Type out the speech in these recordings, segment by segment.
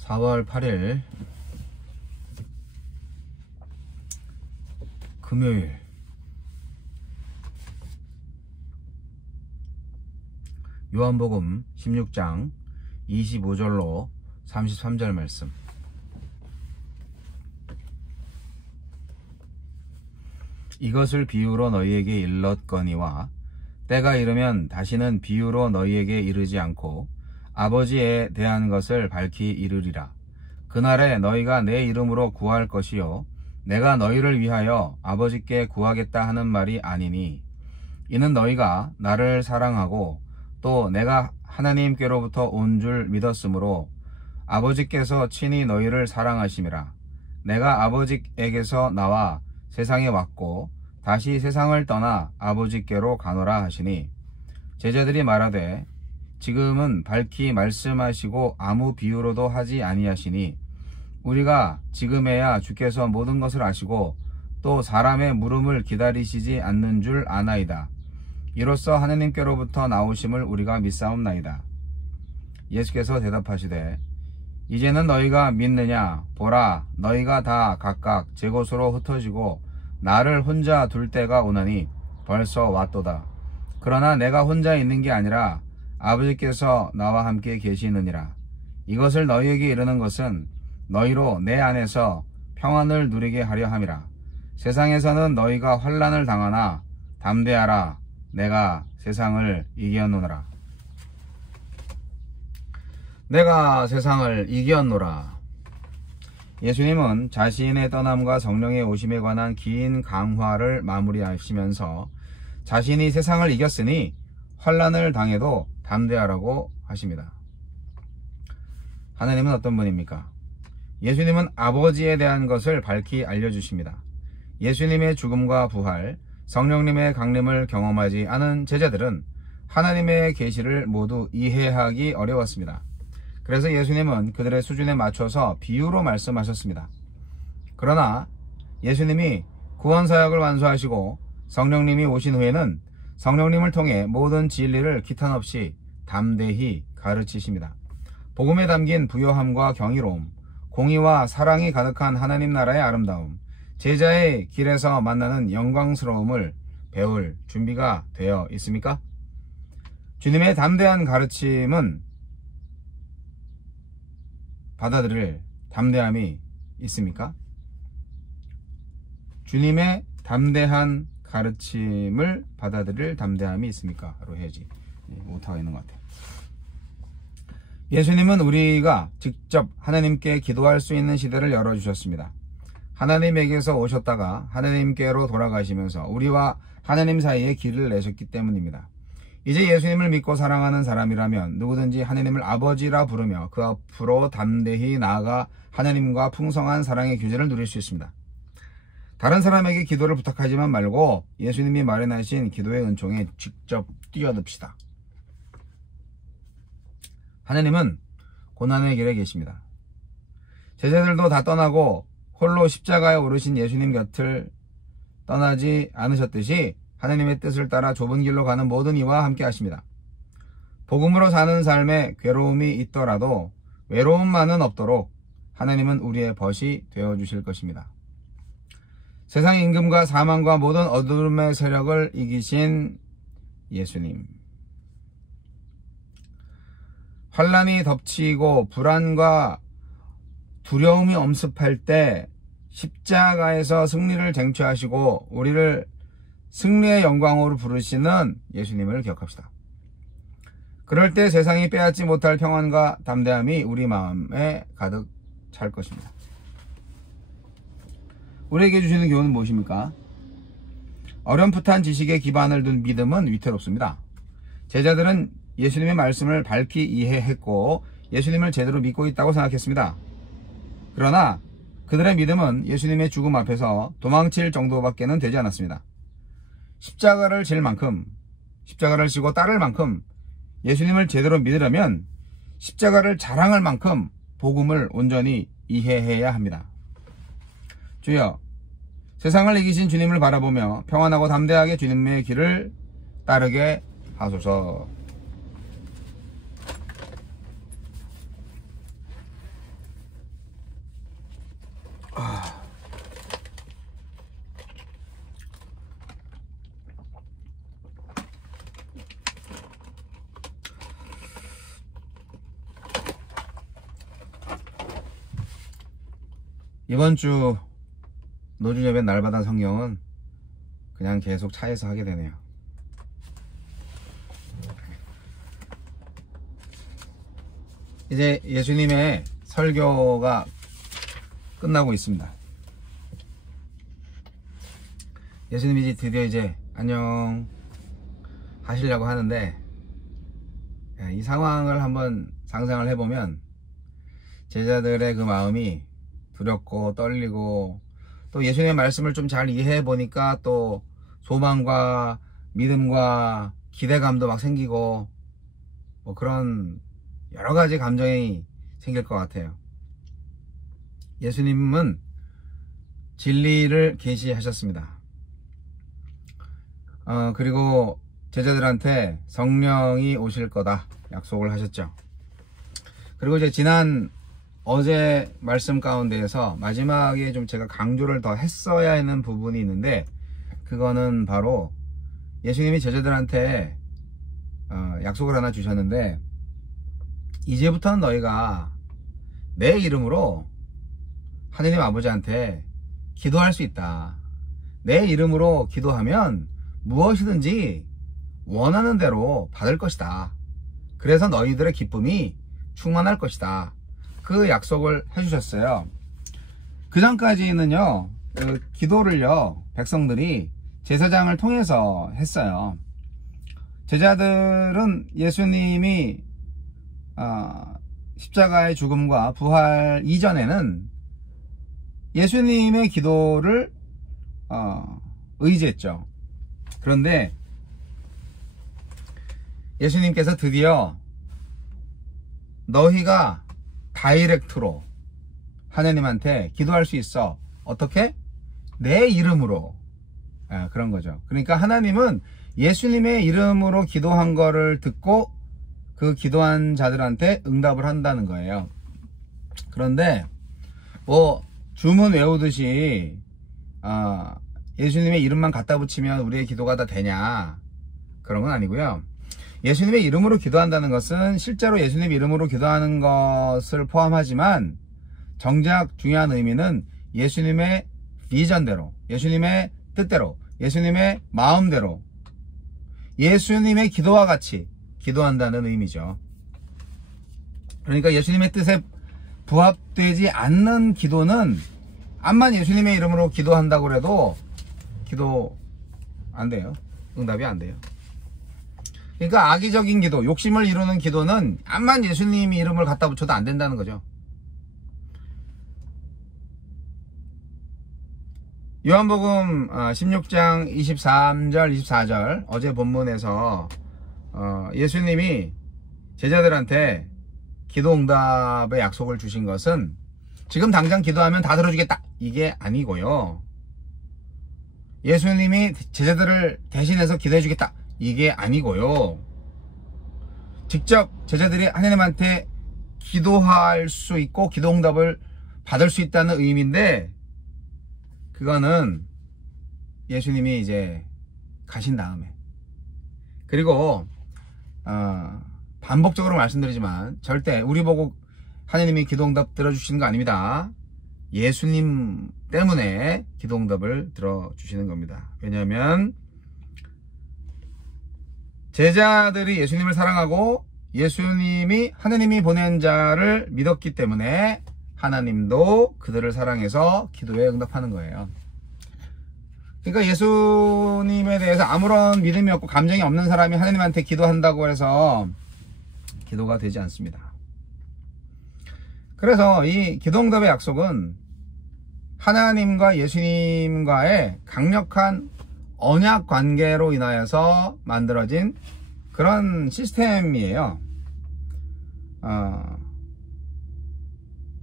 (4월 8일) 금요일. 요한복음 16장 25절로 33절 말씀. 이것을 비유로 너희에게 일렀거니와 때가 이르면 다시는 비유로 너희에게 이르지 않고 아버지에 대한 것을 밝히 이르리라. 그날에 너희가 내 이름으로 구할 것이요 내가 너희를 위하여 아버지께 구하겠다 하는 말이 아니니, 이는 너희가 나를 사랑하고 또 내가 하나님께로부터 온 줄 믿었으므로 아버지께서 친히 너희를 사랑하심이라. 내가 아버지에게서 나와 세상에 왔고 다시 세상을 떠나 아버지께로 가노라 하시니, 제자들이 말하되 지금은 밝히 말씀하시고 아무 비유로도 하지 아니하시니 우리가 지금에야 주께서 모든 것을 아시고 또 사람의 물음을 기다리시지 않는 줄 아나이다. 이로써 하나님께로부터 나오심을 우리가 믿사옵나이다. 예수께서 대답하시되 이제는 너희가 믿느냐? 보라, 너희가 다 각각 제 곳으로 흩어지고 나를 혼자 둘 때가 오나니 벌써 왔도다. 그러나 내가 혼자 있는 게 아니라 아버지께서 나와 함께 계시느니라. 이것을 너희에게 이르는 것은 너희로 내 안에서 평안을 누리게 하려 함이라. 세상에서는 너희가 환난을 당하나 담대하라. 내가 세상을 이겼노라. 내가 세상을 이겼노라. 예수님은 자신의 떠남과 성령의 오심에 관한 긴 강화를 마무리하시면서 자신이 세상을 이겼으니 환난을 당해도 담대하라고 하십니다. 하나님은 어떤 분입니까? 예수님은 아버지에 대한 것을 밝히 알려주십니다. 예수님의 죽음과 부활, 성령님의 강림을 경험하지 않은 제자들은 하나님의 계시를 모두 이해하기 어려웠습니다. 그래서 예수님은 그들의 수준에 맞춰서 비유로 말씀하셨습니다. 그러나 예수님이 구원사역을 완수하시고 성령님이 오신 후에는 성령님을 통해 모든 진리를 기탄 없이 담대히 가르치십니다. 복음에 담긴 부요함과 경이로움, 공의와 사랑이 가득한 하나님 나라의 아름다움, 제자의 길에서 만나는 영광스러움을 배울 준비가 되어 있습니까? 주님의 담대한 가르침은 받아들일 담대함이 있습니까? 주님의 담대한 가르침을 받아들일 담대함이 있습니까? 로 해야지. 못하고 있는 것 같아요. 예수님은 우리가 직접 하나님께 기도할 수 있는 시대를 열어주셨습니다. 하나님에게서 오셨다가 하나님께로 돌아가시면서 우리와 하나님 사이에 길을 내셨기 때문입니다. 이제 예수님을 믿고 사랑하는 사람이라면 누구든지 하나님을 아버지라 부르며 그 앞으로 담대히 나아가 하나님과 풍성한 사랑의 교제를 누릴 수 있습니다. 다른 사람에게 기도를 부탁하지만 말고 예수님이 마련하신 기도의 은총에 직접 뛰어듭시다. 하나님은 고난의 길에 계십니다. 제자들도 다 떠나고 홀로 십자가에 오르신 예수님 곁을 떠나지 않으셨듯이 하나님의 뜻을 따라 좁은 길로 가는 모든 이와 함께 하십니다. 복음으로 사는 삶에 괴로움이 있더라도 외로움만은 없도록 하나님은 우리의 벗이 되어주실 것입니다. 세상의 임금과 사망과 모든 어둠의 세력을 이기신 예수님. 환난이 덮치고 불안과 두려움이 엄습할 때 십자가에서 승리를 쟁취하시고 우리를 승리의 영광으로 부르시는 예수님을 기억합시다. 그럴 때 세상이 빼앗지 못할 평안과 담대함이 우리 마음에 가득 찰 것입니다. 우리에게 주시는 교훈은 무엇입니까? 어렴풋한 지식에 기반을 둔 믿음은 위태롭습니다. 제자들은 예수님의 말씀을 밝히 이해했고 예수님을 제대로 믿고 있다고 생각했습니다. 그러나 그들의 믿음은 예수님의 죽음 앞에서 도망칠 정도밖에는 되지 않았습니다. 십자가를 질 만큼, 십자가를 지고 따를 만큼 예수님을 제대로 믿으려면 십자가를 자랑할 만큼 복음을 온전히 이해해야 합니다. 주여, 세상을 이기신 주님을 바라보며 평안하고 담대하게 주님의 길을 따르게 하소서. 이번 주 노준엽의 날마다 성경은 그냥 계속 차에서 하게 되네요. 이제 예수님의 설교가 끝나고 있습니다. 예수님이 드디어 이제 안녕 하시려고 하는데, 이 상황을 한번 상상을 해보면 제자들의 그 마음이 두렵고 떨리고, 또 예수님의 말씀을 좀 잘 이해해 보니까 또 소망과 믿음과 기대감도 막 생기고, 뭐 그런 여러 가지 감정이 생길 것 같아요. 예수님은 진리를 계시하셨습니다. 그리고 제자들한테 성령이 오실 거다 약속을 하셨죠. 그리고 이제 어제 말씀 가운데에서 마지막에 좀 제가 강조를 더 했어야 하는 부분이 있는데, 그거는 바로 예수님이 제자들한테 약속을 하나 주셨는데, 이제부터는 너희가 내 이름으로 하느님 아버지한테 기도할 수 있다. 내 이름으로 기도하면 무엇이든지 원하는 대로 받을 것이다. 그래서 너희들의 기쁨이 충만할 것이다. 그 약속을 해주셨어요. 그 전까지는요, 기도를요, 백성들이 제사장을 통해서 했어요. 제자들은 예수님이 십자가의 죽음과 부활 이전에는 예수님의 기도를 의지했죠. 그런데 예수님께서 드디어 너희가 다이렉트로 하나님한테 기도할 수 있어. 어떻게? 내 이름으로. 그런 거죠. 그러니까 하나님은 예수님의 이름으로 기도한 거를 듣고 그 기도한 자들한테 응답을 한다는 거예요. 그런데 뭐 주문 외우듯이 예수님의 이름만 갖다 붙이면 우리의 기도가 다 되냐, 그런 건 아니고요. 예수님의 이름으로 기도한다는 것은 실제로 예수님 이름으로 기도하는 것을 포함하지만, 정작 중요한 의미는 예수님의 비전대로, 예수님의 뜻대로, 예수님의 마음대로, 예수님의 기도와 같이 기도한다는 의미죠. 그러니까 예수님의 뜻에 부합되지 않는 기도는, 암만 예수님의 이름으로 기도한다고 해도 기도 안 돼요. 응답이 안 돼요. 그러니까 악의적인 기도, 욕심을 이루는 기도는 암만 예수님 이름을 갖다 붙여도 안 된다는 거죠. 요한복음 16장 23절 24절 어제 본문에서 예수님이 제자들한테 기도 응답의 약속을 주신 것은 지금 당장 기도하면 다 들어주겠다, 이게 아니고요. 예수님이 제자들을 대신해서 기도해 주겠다, 이게 아니고요. 직접 제자들이 하나님한테 기도할 수 있고 기도 응답을 받을 수 있다는 의미인데, 그거는 예수님이 이제 가신 다음에, 그리고 반복적으로 말씀드리지만 절대 우리 보고 하나님이 기도 응답 들어주시는 거 아닙니다. 예수님 때문에 기도 응답을 들어주시는 겁니다. 왜냐하면 제자들이 예수님을 사랑하고 예수님이 하나님이 보낸 자를 믿었기 때문에 하나님도 그들을 사랑해서 기도에 응답하는 거예요. 그러니까 예수님에 대해서 아무런 믿음이 없고 감정이 없는 사람이 하나님한테 기도한다고 해서 기도가 되지 않습니다. 그래서 이 기도 응답의 약속은 하나님과 예수님과의 강력한 언약 관계로 인하여서 만들어진 그런 시스템이에요.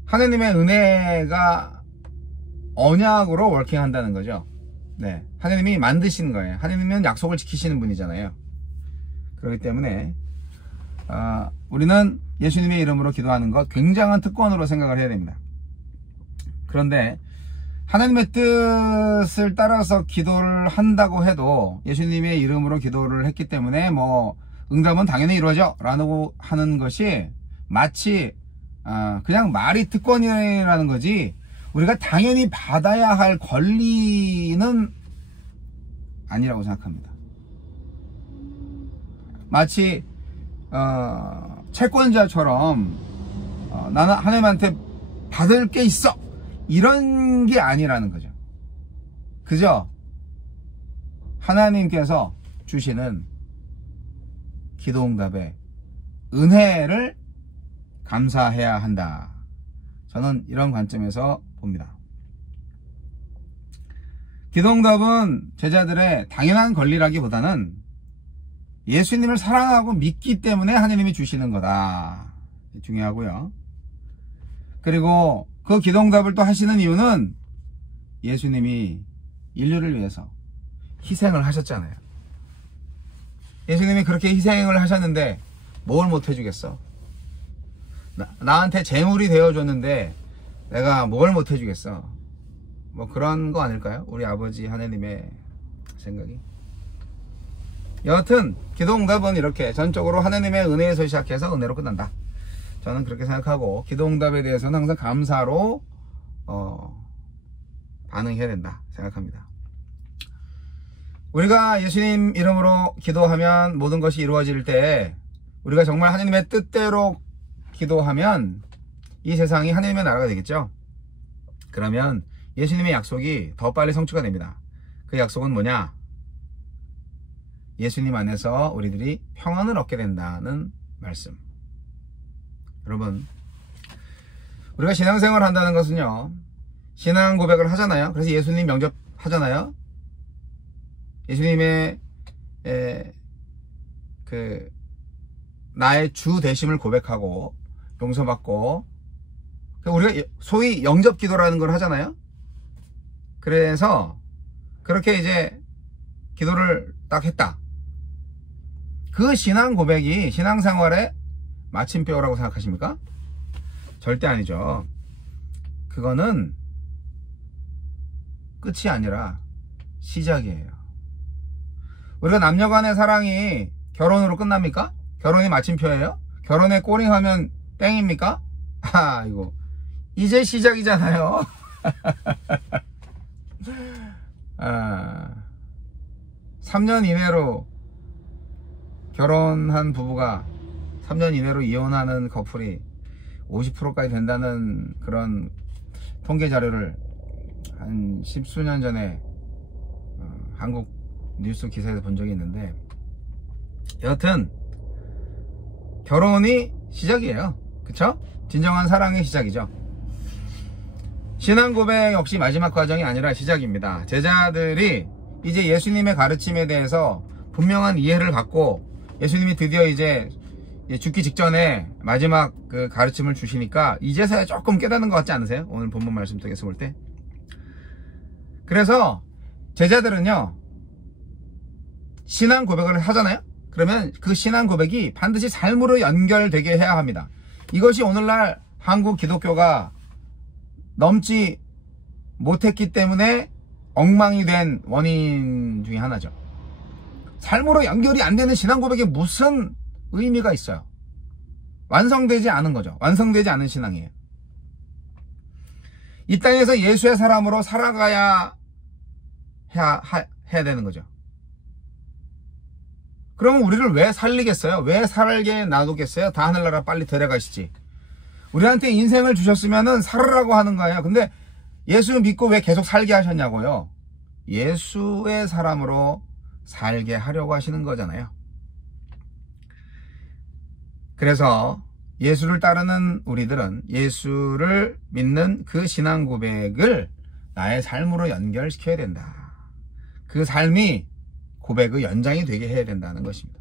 하나님의 은혜가 언약으로 워킹한다는 거죠. 네, 하나님이 만드신 거예요. 하나님은 약속을 지키시는 분이잖아요. 그렇기 때문에 우리는 예수님의 이름으로 기도하는 것 굉장한 특권으로 생각을 해야 됩니다. 그런데 하나님의 뜻을 따라서 기도를 한다고 해도 예수님의 이름으로 기도를 했기 때문에 뭐 응답은 당연히 이루어져 라고 하는 것이 마치 그냥 말이 특권이라는 거지 우리가 당연히 받아야 할 권리는 아니라고 생각합니다. 마치 채권자처럼 나는 하나님한테 받을 게 있어 이런 게 아니라는 거죠. 그저 하나님께서 주시는 기도응답의 은혜를 감사해야 한다. 저는 이런 관점에서 봅니다. 기도응답은 제자들의 당연한 권리라기보다는 예수님을 사랑하고 믿기 때문에 하나님이 주시는 거다. 중요하고요. 그리고 그 기도응답을 또 하시는 이유는 예수님이 인류를 위해서 희생을 하셨잖아요. 예수님이 그렇게 희생을 하셨는데 뭘 못 해주겠어? 나한테 재물이 되어줬는데 내가 뭘 못 해주겠어? 뭐 그런 거 아닐까요? 우리 아버지 하나님의 생각이. 여하튼 기도응답은 이렇게 전적으로 하나님의 은혜에서 시작해서 은혜로 끝난다. 저는 그렇게 생각하고 기도응답에 대해서는 항상 감사로 반응해야 된다 생각합니다. 우리가 예수님 이름으로 기도하면 모든 것이 이루어질 때 우리가 정말 하나님의 뜻대로 기도하면 이 세상이 하나님의 나라가 되겠죠. 그러면 예수님의 약속이 더 빨리 성취가 됩니다. 그 약속은 뭐냐? 예수님 안에서 우리들이 평안을 얻게 된다는 말씀. 여러분, 우리가 신앙생활을 한다는 것은요, 신앙 고백을 하잖아요. 그래서 예수님 영접하잖아요. 예수님의 나의 주 되심을 고백하고 용서받고 우리가 소위 영접 기도라는 걸 하잖아요. 그래서 그렇게 이제 기도를 딱 했다. 그 신앙 고백이 신앙생활의 마침표라고 생각하십니까? 절대 아니죠. 그거는 끝이 아니라 시작이에요. 우리가 남녀간의 사랑이 결혼으로 끝납니까? 결혼이 마침표예요? 결혼에 꼬링하면 땡입니까? 이거 이제 시작이잖아요. 3년 이내로 결혼한 부부가 3년 이내로 이혼하는 커플이 50%까지 된다는 그런 통계 자료를 한 10수년 전에 한국 뉴스 기사에서 본 적이 있는데, 여하튼 결혼이 시작이에요. 그쵸? 진정한 사랑의 시작이죠. 신앙 고백 역시 마지막 과정이 아니라 시작입니다. 제자들이 이제 예수님의 가르침에 대해서 분명한 이해를 갖고 예수님이 드디어 이제 죽기 직전에 마지막 그 가르침을 주시니까 이제서야 조금 깨닫는 것 같지 않으세요? 오늘 본문 말씀 속에서 볼 때. 그래서 제자들은요, 신앙 고백을 하잖아요. 그러면 그 신앙 고백이 반드시 삶으로 연결되게 해야 합니다. 이것이 오늘날 한국 기독교가 넘지 못했기 때문에 엉망이 된 원인 중에 하나죠. 삶으로 연결이 안 되는 신앙 고백에 무슨 의미가 있어요? 완성되지 않은 거죠. 완성되지 않은 신앙이에요. 이 땅에서 예수의 사람으로 살아가야 해야 되는 거죠. 그러면 우리를 왜 살리겠어요? 왜 살게 놔두겠어요? 다 하늘나라 빨리 데려가시지. 우리한테 인생을 주셨으면은 살으라고 하는 거예요. 근데 예수 믿고 왜 계속 살게 하셨냐고요? 예수의 사람으로 살게 하려고 하시는 거잖아요. 그래서 예수를 따르는 우리들은 예수를 믿는 그 신앙 고백을 나의 삶으로 연결시켜야 된다. 그 삶이 고백의 연장이 되게 해야 된다는 것입니다.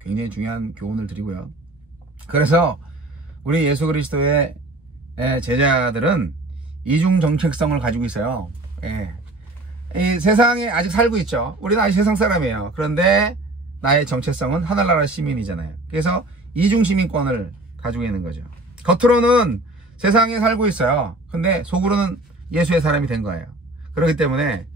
굉장히 중요한 교훈을 드리고요. 그래서 우리 예수 그리스도의 제자들은 이중 정체성을 가지고 있어요. 이 세상에 아직 살고 있죠. 우리는 아직 세상 사람이에요. 그런데 나의 정체성은 하늘나라 시민이잖아요. 그래서 이중시민권을 가지고 있는 거죠. 겉으로는 세상에 살고 있어요. 근데 속으로는 예수의 사람이 된 거예요. 그렇기 때문에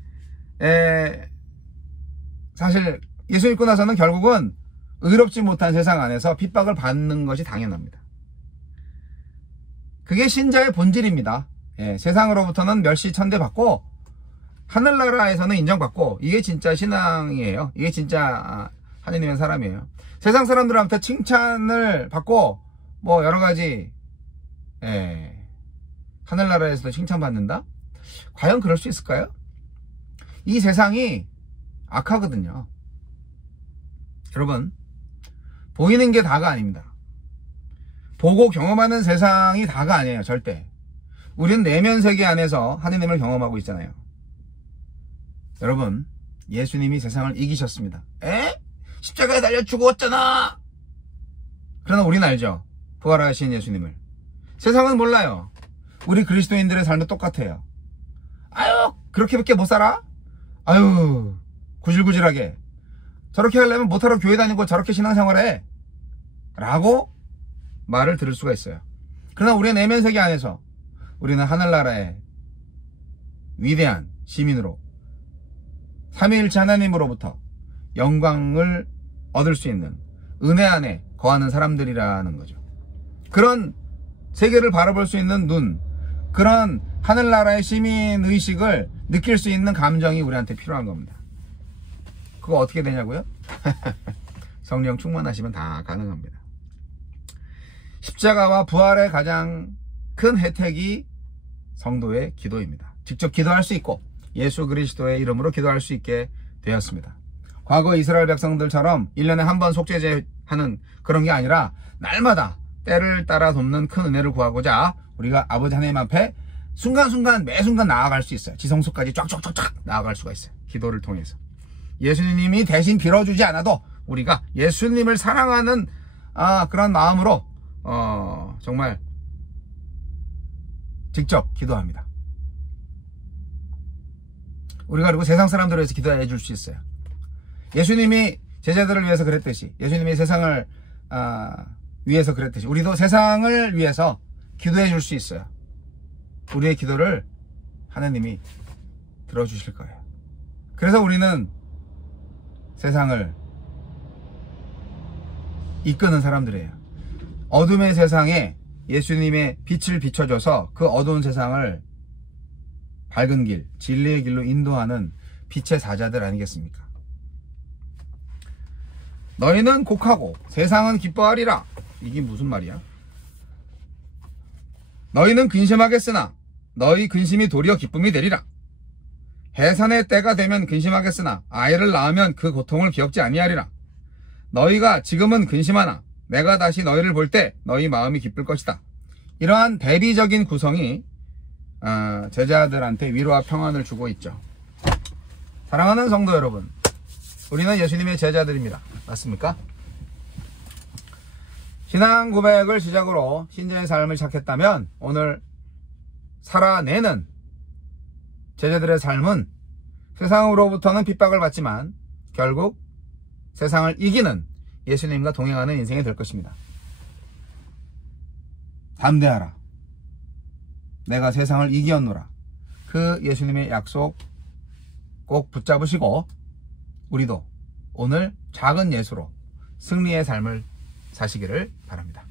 사실 예수 믿고 나서는 결국은 의롭지 못한 세상 안에서 핍박을 받는 것이 당연합니다. 그게 신자의 본질입니다. 세상으로부터는 멸시 천대받고 하늘나라에서는 인정받고, 이게 진짜 신앙이에요. 이게 진짜 하느님의 사람이에요. 세상 사람들한테 칭찬을 받고 뭐 여러가지 하늘나라에서도 칭찬받는다? 과연 그럴 수 있을까요? 이 세상이 악하거든요. 여러분, 보이는 게 다가 아닙니다. 보고 경험하는 세상이 다가 아니에요. 절대. 우리는 내면 세계 안에서 하느님을 경험하고 있잖아요. 여러분, 예수님이 세상을 이기셨습니다. 십자가에 달려 죽었잖아. 그러나 우리는 알죠. 부활하신 예수님을. 세상은 몰라요. 우리 그리스도인들의 삶은 똑같아요. 아유, 그렇게밖에 못 살아? 아유, 구질구질하게. 저렇게 하려면 못하러 교회 다니고 저렇게 신앙생활해. 라고 말을 들을 수가 있어요. 그러나 우리의 내면 세계 안에서 우리는 하늘나라의 위대한 시민으로 삼위일체 하나님으로부터 영광을 얻을 수 있는 은혜 안에 거하는 사람들이라는 거죠. 그런 세계를 바라볼 수 있는 눈, 그런 하늘나라의 시민의식을 느낄 수 있는 감정이 우리한테 필요한 겁니다. 그거 어떻게 되냐고요? 성령 충만하시면 다 가능합니다. 십자가와 부활의 가장 큰 혜택이 성도의 기도입니다. 직접 기도할 수 있고 예수 그리스도의 이름으로 기도할 수 있게 되었습니다. 과거 이스라엘 백성들처럼 1년에 한 번 속죄제하는 그런 게 아니라 날마다 때를 따라 돕는 큰 은혜를 구하고자 우리가 아버지 하나님 앞에 순간순간 매순간 나아갈 수 있어요. 지성소까지 쫙쫙쫙쫙 나아갈 수가 있어요. 기도를 통해서. 예수님이 대신 빌어주지 않아도 우리가 예수님을 사랑하는 그런 마음으로 정말 직접 기도합니다. 우리가 그리고 세상 사람들을 위해서 기도해 줄 수 있어요. 예수님이 제자들을 위해서 그랬듯이, 예수님이 세상을 위해서 그랬듯이 우리도 세상을 위해서 기도해 줄 수 있어요. 우리의 기도를 하나님이 들어주실 거예요. 그래서 우리는 세상을 이끄는 사람들이에요. 어둠의 세상에 예수님의 빛을 비춰줘서 그 어두운 세상을 밝은 길, 진리의 길로 인도하는 빛의 사자들 아니겠습니까? 너희는 곡하고 세상은 기뻐하리라. 이게 무슨 말이야? 너희는 근심하겠으나 너희 근심이 도리어 기쁨이 되리라. 해산의 때가 되면 근심하겠으나 아이를 낳으면 그 고통을 기억지 아니하리라. 너희가 지금은 근심하나 내가 다시 너희를 볼 때 너희 마음이 기쁠 것이다. 이러한 대비적인 구성이 제자들한테 위로와 평안을 주고 있죠. 사랑하는 성도 여러분, 우리는 예수님의 제자들입니다. 맞습니까? 신앙 고백을 시작으로 신자의 삶을 시작했다면 오늘 살아내는 제자들의 삶은 세상으로부터는 핍박을 받지만 결국 세상을 이기는 예수님과 동행하는 인생이 될 것입니다. 담대하라. 내가 세상을 이기었노라. 그 예수님의 약속 꼭 붙잡으시고 우리도 오늘 작은 예수로 승리의 삶을 사시기를 바랍니다.